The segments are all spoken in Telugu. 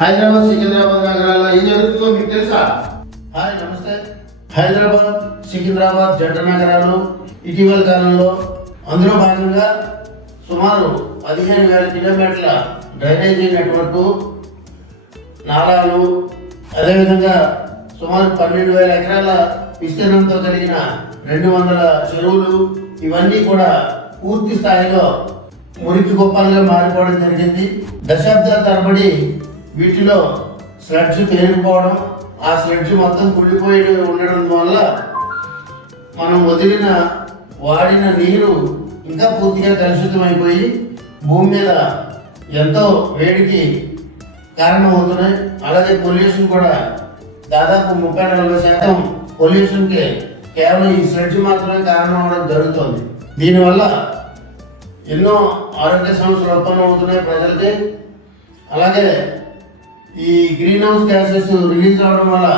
హైదరాబాద్ సికింద్రాబాద్ నగరాల్లో ఏం జరుగుతుందో మీకు తెలుసా? హాయ్ నమస్తే. హైదరాబాద్ సికింద్రాబాద్ జంట నగరాలు ఇటీవల కాలంలో అందులో భాగంగా సుమారు పదిహేను వేల కిలోమీటర్ల డ్రైనేజీ నెట్వర్క్ నాలాలు అదేవిధంగా సుమారు పన్నెండు వేల ఎకరాల విస్తీర్ణంతో కలిగిన రెండు వందల చెరువులు ఇవన్నీ కూడా పూర్తి స్థాయిలో మురికి గొప్పలుగా మారిపోవడం జరిగింది. దశాబ్దాల తరబడి వీటిలో స్లడ్జ్ తేలిపోవడం ఆ స్లడ్జ్ మొత్తం కుళ్ళిపోయి ఉండడం వల్ల మనం వదిలిన వాడిన నీరు ఇంకా పూర్తిగా కలుషితమైపోయి భూమి మీద ఎంతో వేడికి కారణమవుతున్నాయి. అలాగే పొల్యూషన్ కూడా దాదాపు ముప్పై నలభై శాతం పొల్యూషన్కి కేవలం ఈ స్లడ్జ్ మాత్రమే కారణం అవడం జరుగుతుంది. దీనివల్ల ఎన్నో ఆరోగ్య సమస్యలు ఉత్పన్నమవుతున్నాయి ప్రజలకి. అలాగే ఈ గ్రీన్ హౌస్ గ్యాసెస్ రిలీజ్ అవడం వల్ల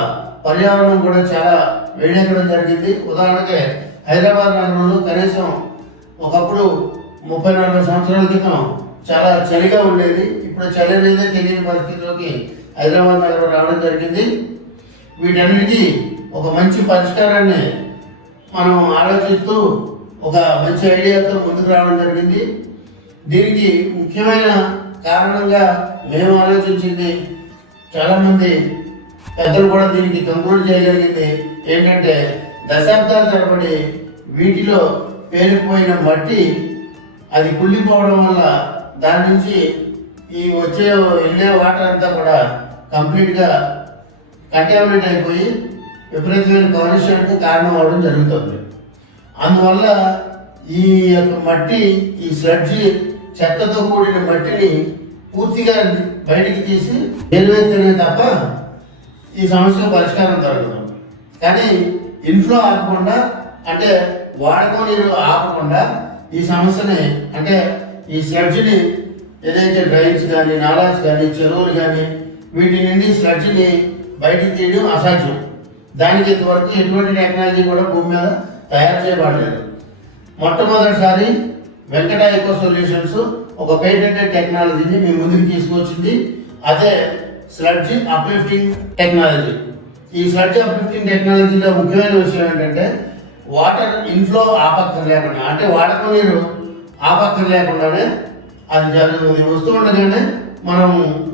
పర్యావరణం కూడా చాలా వేడెక్కడం జరిగింది. ఉదాహరణకి హైదరాబాద్ నగరంలో కనీసం ఒకప్పుడు ముప్పై నలభై సంవత్సరాల క్రితం చాలా చలిగా ఉండేది. ఇప్పుడు చలి అనేది తెలియని పరిస్థితిలోకి హైదరాబాద్ నగరం రావడం జరిగింది. వీటన్నిటికీ ఒక మంచి పరిష్కారాన్ని మనం ఆలోచిస్తూ ఒక మంచి ఐడియాతో ముందుకు రావడం జరిగింది. దీనికి ముఖ్యమైన కారణంగా మేము ఆలోచించింది చాలామంది పెద్దలు కూడా దీనికి కంక్లూడ్ చేయగలిగింది ఏంటంటే దశాబ్దాల తరబడి వీటిలో పేరుకుపోయిన మట్టి అది కుళ్ళిపోవడం వల్ల దాని నుంచి ఈ వచ్చే వెళ్ళే వాటర్ అంతా కూడా కంప్లీట్గా కంటామినేట్ అయిపోయి విపరీతమైన కాలుష్యానికి కారణం అవడం జరుగుతుంది. అందువల్ల ఈ యొక్క మట్టి ఈ స్లడ్జి చెత్తతో కూడిన మట్టిని పూర్తిగా బయటికి తీసి వేరువేస్తేనే తప్ప ఈ సమస్య పరిష్కారం జరగదు. కానీ ఇన్ఫ్లో ఆపకుండా అంటే వాడకం నీరు ఆపకుండా ఈ సమస్యని అంటే ఈ స్లడ్జ్ని ఏదైతే డ్రైన్స్ కానీ నాలాస్ కానీ చెరువులు కానీ వీటి నుండి స్లడ్జ్ని బయటికి తీయడం అసాధ్యం. దానికి ఇంతవరకు ఎటువంటి టెక్నాలజీ కూడా భూమి మీద తయారు చేయబడలేదు. మొట్టమొదటిసారి వెంకట ఎకో సొల్యూషన్స్ ఒక పేటెంటెడ్ టెక్నాలజీని మీ ముందుకు తీసుకొచ్చింది. అదే స్లడ్జ్ అప్లిఫ్టింగ్ టెక్నాలజీ. ఈ స్లడ్జ్ అప్లిఫ్టింగ్ టెక్నాలజీలో ముఖ్యమైన విషయం ఏంటంటే వాటర్ ఇన్ఫ్లో ఆపక్కర్ లేకుండా అంటే వాడకం నీరు ఆపక్కర్ లేకుండానే అది జరుగుతుంది. వస్తూ ఉండగానే మనం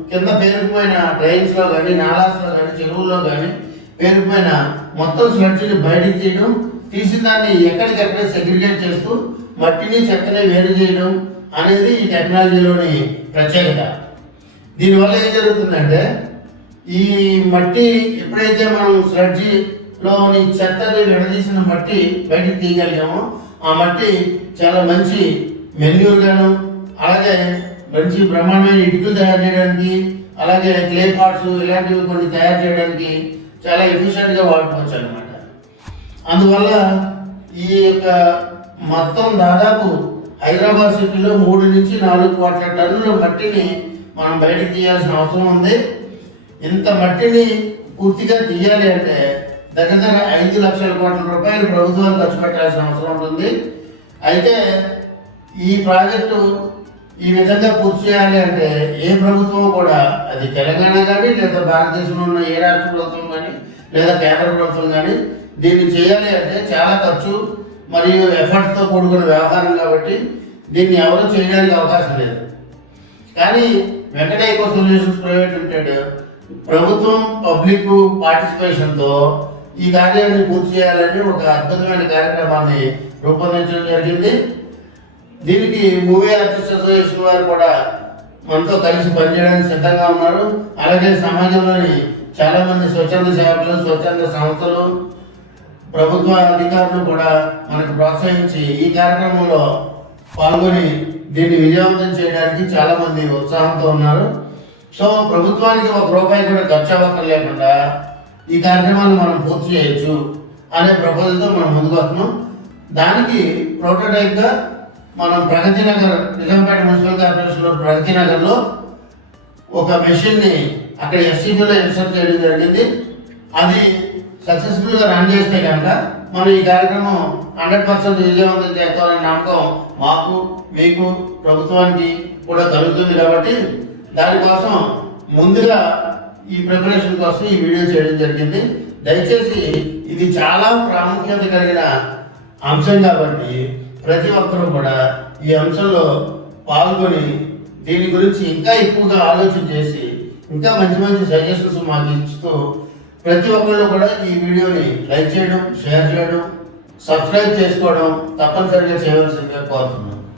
కింద పేరుకుపోయిన డ్రైన్స్లో కానీ నాలాస్లో కానీ చెరువుల్లో కానీ పేరుకుపోయిన మొత్తం స్లడ్జ్ని బయటికి తీయడం తీసిన దాన్ని ఎక్కడికెక్కడే సెగ్రిగేట్ చేస్తూ మట్టిని చెత్తని వేరు చేయడం అనేది ఈ టెక్నాలజీలోని ప్రత్యేకత. దీనివల్ల ఏం జరుగుతుందంటే ఈ మట్టి ఎప్పుడైతే మనం స్లడ్జిలోని చెత్తని విడదీసిన మట్టి బయటికి తీయగలిగామో ఆ మట్టి చాలా మంచి మెన్యూర్గాను అలాగే మంచి బ్రహ్మాండమైన ఇటుకలు తయారు చేయడానికి అలాగే క్లే పార్ట్స్ ఇలాంటివి కొన్ని తయారు చేయడానికి చాలా ఎఫిషియెంట్గా వాడుకోవచ్చు అనమాట అందువల్ల ఈ యొక్క మొత్తం దాదాపు హైదరాబాద్ సిటీలో మూడు నుంచి నాలుగు కోట్ల టన్నుల మట్టిని మనం బయటకు తీయాల్సిన అవసరం ఉంది. ఇంత మట్టిని పూర్తిగా తీయాలి అంటే దగ్గర దగ్గర ఐదు లక్షల కోట్ల రూపాయలు ప్రభుత్వాలు ఖర్చు పెట్టాల్సిన అవసరం ఉంటుంది. అయితే ఈ ప్రాజెక్టు ఈ విధంగా పూర్తి చేయాలి అంటే ఏ ప్రభుత్వం కూడా అది తెలంగాణ కానీ లేదా భారతదేశంలో ఉన్న ఏ రాష్ట్ర ప్రభుత్వం కానీ లేదా కేంద్ర ప్రభుత్వం కానీ దీన్ని చేయాలి అంటే చాలా ఖర్చు. మరియు ఎఫర్ట్తో కూడుకున్న వ్యవహారం కాబట్టి దీన్ని ఎవరు చేయడానికి అవకాశం లేదు. కానీ వెంటనే ఎకో సొల్యూషన్స్ ప్రైవేట్ లిమిటెడ్ ప్రభుత్వం పబ్లిక్ పార్టిసిపేషన్తో ఈ కార్యాన్ని పూర్తి చేయాలని ఒక అద్భుతమైన కార్యక్రమాన్ని రూపొందించడం జరిగింది. దీనికి మూవీ ఆర్టిస్ట్ అసోసియేషన్ వారు కూడా మనతో కలిసి పనిచేయడానికి సిద్ధంగా ఉన్నారు. అలాగే సమాజంలోని చాలామంది స్వచ్ఛంద సేవకులు స్వచ్ఛంద సంస్థలు ప్రభుత్వ అధికారులు కూడా మనకు ప్రోత్సహించి ఈ కార్యక్రమంలో పాల్గొని దీన్ని విజయవంతం చేయడానికి చాలా మంది ఉత్సాహంతో ఉన్నారు. సో ప్రభుత్వానికి ఒక రూపాయి కూడా ఖర్చు అవ్వకం లేకుండా ఈ కార్యక్రమాన్ని మనం పూర్తి చేయొచ్చు అనే ప్రపోజల్తో మనం ముందుకు వస్తున్నాం. దానికి ప్రోటోటైప్గా మనం ప్రగతి నగర్ నిజాంపేట మున్సిపల్ కార్పొరేషన్లో ప్రగతి నగర్లో ఒక మెషిన్ని అక్కడ ఎస్సీబీలో ఇన్సర్ట్ చేయడం జరిగింది. అది సక్సెస్ఫుల్గా రన్ చేస్తే కనుక మనం ఈ కార్యక్రమం హండ్రెడ్ పర్సెంట్ విజయవంతం చేస్తామనే నమ్మకం మాకు మీకు ప్రభుత్వానికి కూడా కలుగుతుంది కాబట్టి దానికోసం ముందుగా ఈ ప్రిపరేషన్ కోసం ఈ వీడియో చేయడం జరిగింది. దయచేసి ఇది చాలా ప్రాముఖ్యత కలిగిన అంశం కాబట్టి ప్రతి ఒక్కరూ కూడా ఈ అంశంలో పాల్గొని దీని గురించి ఇంకా ఎక్కువగా ఆలోచన చేసి ఇంకా మంచి మంచి సజెషన్స్ మాకు ఇస్తూ ప్రతి ఒక్కళ్ళు కూడా ఈ వీడియోని లైక్ చేయడం షేర్ చేయడం సబ్స్క్రైబ్ చేసుకోవడం తప్పనిసరిగా చేయవలసిందిగా కోరుతున్నాను.